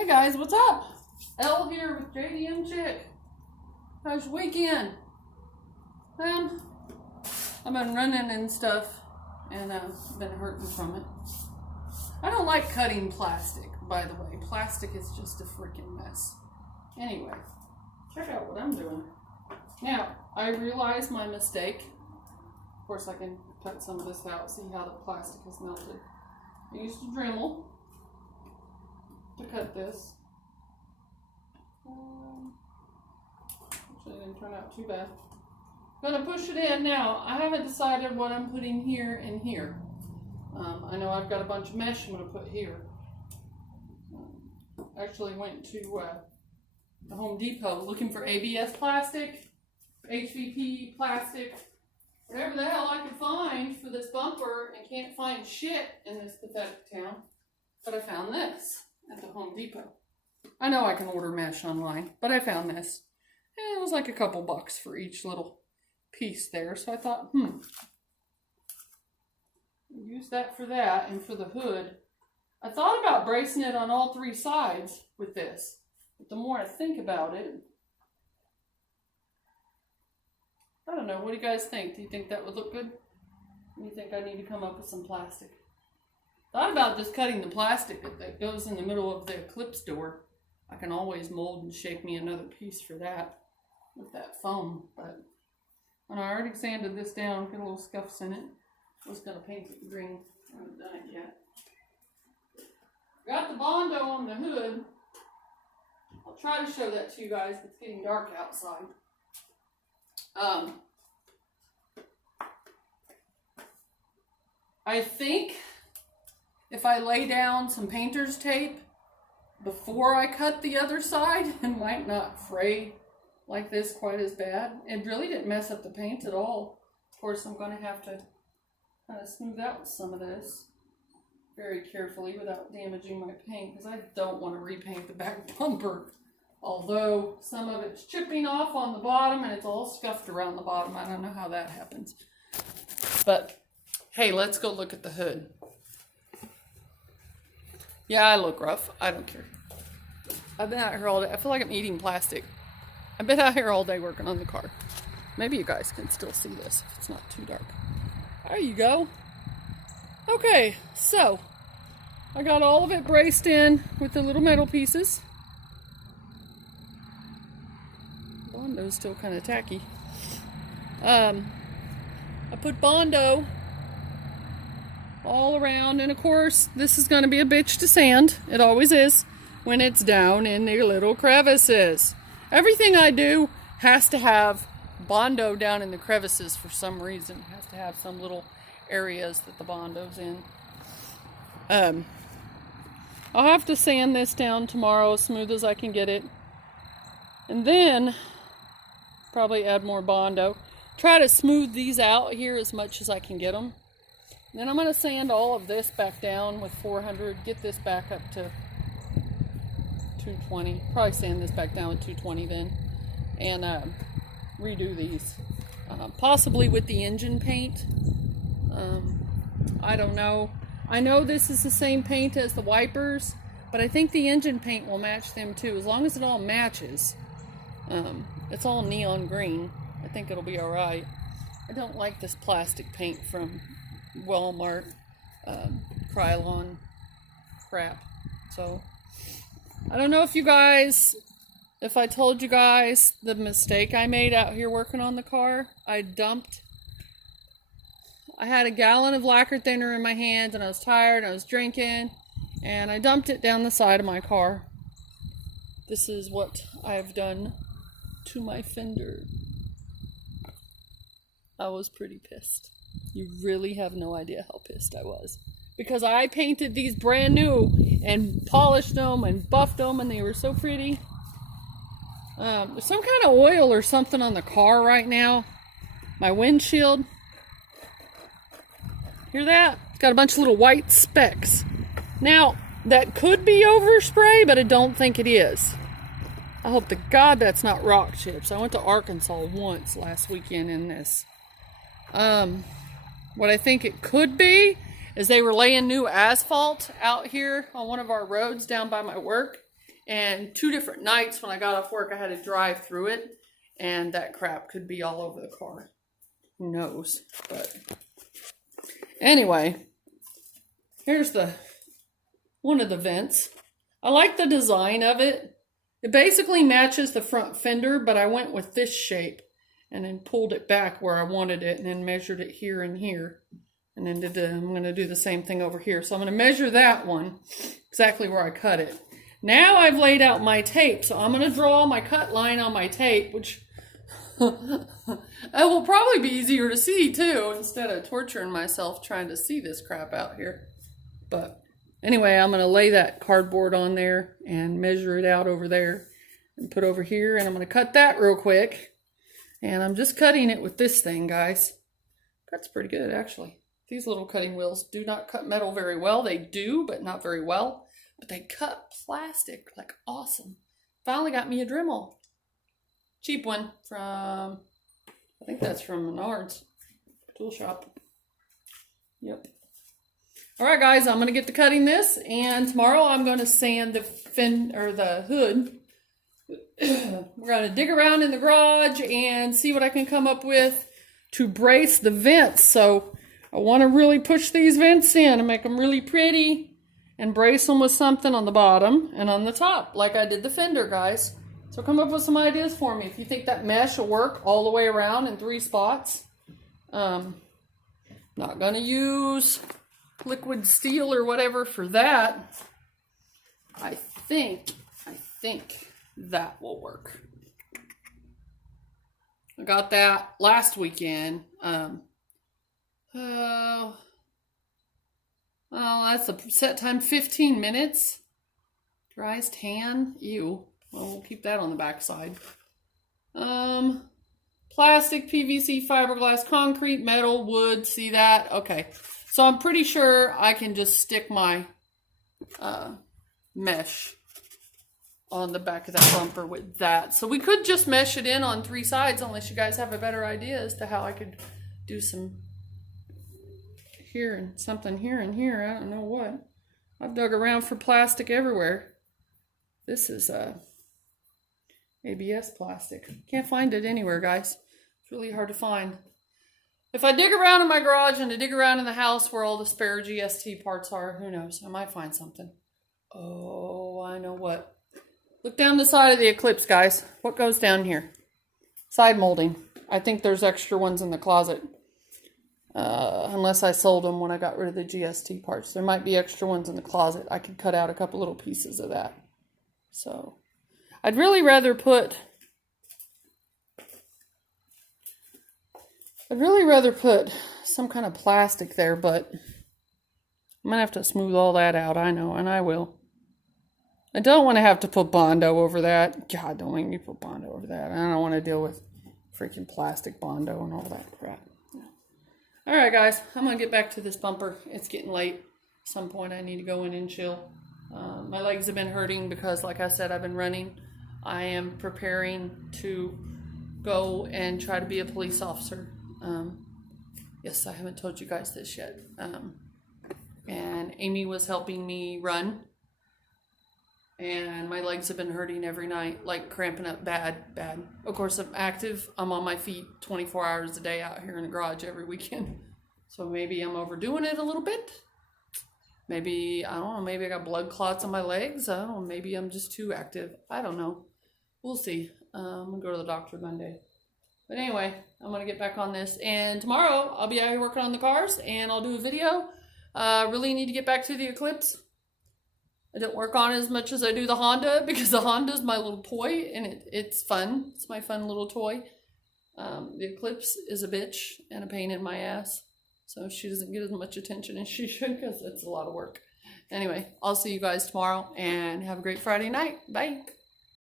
Hey guys, what's up? Elle here with JDM Chick. How's your weekend? I've been running and stuff, and I've been hurting from it. I don't like cutting plastic, by the way. Plastic is just a freaking mess. Anyway, check out what I'm doing. Now, I realized my mistake. Of course, I can cut some of this out, see how the plastic has melted. I used a Dremel to cut this. Actually, it didn't turn out too bad. I'm going to push it in now. I haven't decided what I'm putting here and here. I know I've got a bunch of mesh I'm going to put here. Actually went to the Home Depot looking for ABS plastic, HVP plastic, whatever the hell I could find for this bumper, and can't find shit in this pathetic town. But I found this at the Home Depot. I know I can order mesh online, but I found this. And it was like a couple bucks for each little piece there. So I thought, use that for that. And for the hood, I thought about bracing it on all three sides with this. But the more I think about it, I don't know. What do you guys think? Do you think that would look good? Do you think I need to come up with some plastic? Thought about just cutting the plastic that goes in the middle of the eclipse door. I can always mold and shape me another piece for that with that foam. But when I already sanded this down, got a little scuffs in it. I was going to paint it green. I haven't done it yet. Got the Bondo on the hood. I'll try to show that to you guys. It's getting dark outside. I think if I lay down some painter's tape before I cut the other side, it might not fray like this quite as bad. It really didn't mess up the paint at all. Of course, I'm going to have to kind of smooth out some of this very carefully without damaging my paint, because I don't want to repaint the back bumper. Although some of it's chipping off on the bottom and it's all scuffed around the bottom. I don't know how that happens. But hey, let's go look at the hood. Yeah, I look rough. I don't care. I've been out here all day. I feel like I'm eating plastic. I've been out here all day working on the car. Maybe you guys can still see this if it's not too dark. There you go. Okay, so I got all of it braced in with the little metal pieces. Bondo's still kind of tacky. I put Bondo all around, and of course this is going to be a bitch to sand. It always is when it's down in the little crevices. Everything I do has to have Bondo down in the crevices for some reason. It has to have some little areas that the Bondo's in. I'll have to sand this down tomorrow as smooth as I can get it, and then probably add more Bondo. Try to smooth these out here as much as I can get them. Then I'm going to sand all of this back down with 400, get this back up to 220. Probably sand this back down with 220 then, and redo these. Possibly with the engine paint. I don't know. I know this is the same paint as the wipers, but I think the engine paint will match them too. As long as it all matches. It's all neon green. I think it'll be alright. I don't like this plastic paint from Walmart, Krylon crap. So, I don't know if I told you guys the mistake I made out here working on the car. I had a gallon of lacquer thinner in my hand, and I was tired, I was drinking, and I dumped it down the side of my car. This is what I've done to my fender. I was pretty pissed. You really have no idea how pissed I was. Because I painted these brand new and polished them and buffed them, and they were so pretty. There's some kind of oil or something on the car right now. My windshield. Hear that? It's got a bunch of little white specks. Now, that could be overspray, but I don't think it is. I hope to God that's not rock chips. I went to Arkansas once last weekend in this. What I think it could be is they were laying new asphalt out here on one of our roads down by my work, And 2 different nights when I got off work, I had to drive through it. And that crap could be all over the car. Who knows? But anyway, here's one of the vents. I like the design of it. It basically matches the front fender, but I went with this shape and then pulled it back where I wanted it and then measured it here and here. And then I'm going to do the same thing over here. So I'm going to measure that one exactly where I cut it. Now I've laid out my tape. So I'm going to draw my cut line on my tape, which it will probably be easier to see too, instead of torturing myself trying to see this crap out here. But anyway, I'm going to lay that cardboard on there and measure it out over there and put over here. And I'm going to cut that real quick. And I'm just cutting it with this thing, guys. Cuts pretty good, actually. These little cutting wheels do not cut metal very well. They do, but not very well. But they cut plastic like awesome. Finally got me a Dremel. Cheap one from, I think that's from Menards tool shop. Yep. All right, guys, I'm going to get to cutting this. And tomorrow I'm going to sand the hood. We're going to dig around in the garage and see what I can come up with to brace the vents. So I want to really push these vents in and make them really pretty and brace them with something on the bottom and on the top, like I did the fender, guys. So come up with some ideas for me. If you think that mesh will work all the way around in 3 spots. Not going to use liquid steel or whatever for that. I think that will work. I got that last weekend. That's a set time, 15 minutes. Dries tan. Ew. Well, we'll keep that on the back side. Plastic, PVC, fiberglass, concrete, metal, wood. See that? Okay. So I'm pretty sure I can just stick my mesh on the back of that bumper with that. So we could just mesh it in on 3 sides, unless you guys have a better idea as to how I could do some here and something here and here. I don't know what. I've dug around for plastic everywhere. This is ABS plastic. Can't find it anywhere, guys. It's really hard to find. If I dig around in my garage and I dig around in the house where all the spare GST parts are, who knows? I might find something. Oh, I know what. Look down the side of the Eclipse, guys. What goes down here? Side molding. I think there's extra ones in the closet. Unless I sold them when I got rid of the GST parts. There might be extra ones in the closet. I could cut out a couple little pieces of that. So, I'd really rather put some kind of plastic there, but I'm going to have to smooth all that out, I know, and I will. I don't want to have to put Bondo over that. God, don't make me put Bondo over that. I don't want to deal with freaking plastic Bondo and all that crap. All right, guys, I'm going to get back to this bumper. It's getting late. At some point, I need to go in and chill. My legs have been hurting because, like I said, I've been running. I am preparing to go and try to be a police officer. Yes, I haven't told you guys this yet. And Amy was helping me run. And my legs have been hurting every night, like cramping up bad. Of course, I'm active. I'm on my feet 24 hours a day out here in the garage every weekend. So maybe I'm overdoing it a little bit. Maybe, I don't know, maybe I got blood clots on my legs. I don't know, maybe I'm just too active. I don't know. We'll see. I'm going to go to the doctor Monday. But anyway, I'm going to get back on this. And tomorrow, I'll be out here working on the cars, and I'll do a video. Really need to get back to the Eclipse. I don't work on it as much as I do the Honda, because the Honda's my little toy, and it's fun. It's my fun little toy. The Eclipse is a bitch and a pain in my ass. So she doesn't get as much attention as she should, because it's a lot of work. Anyway, I'll see you guys tomorrow, and have a great Friday night. Bye.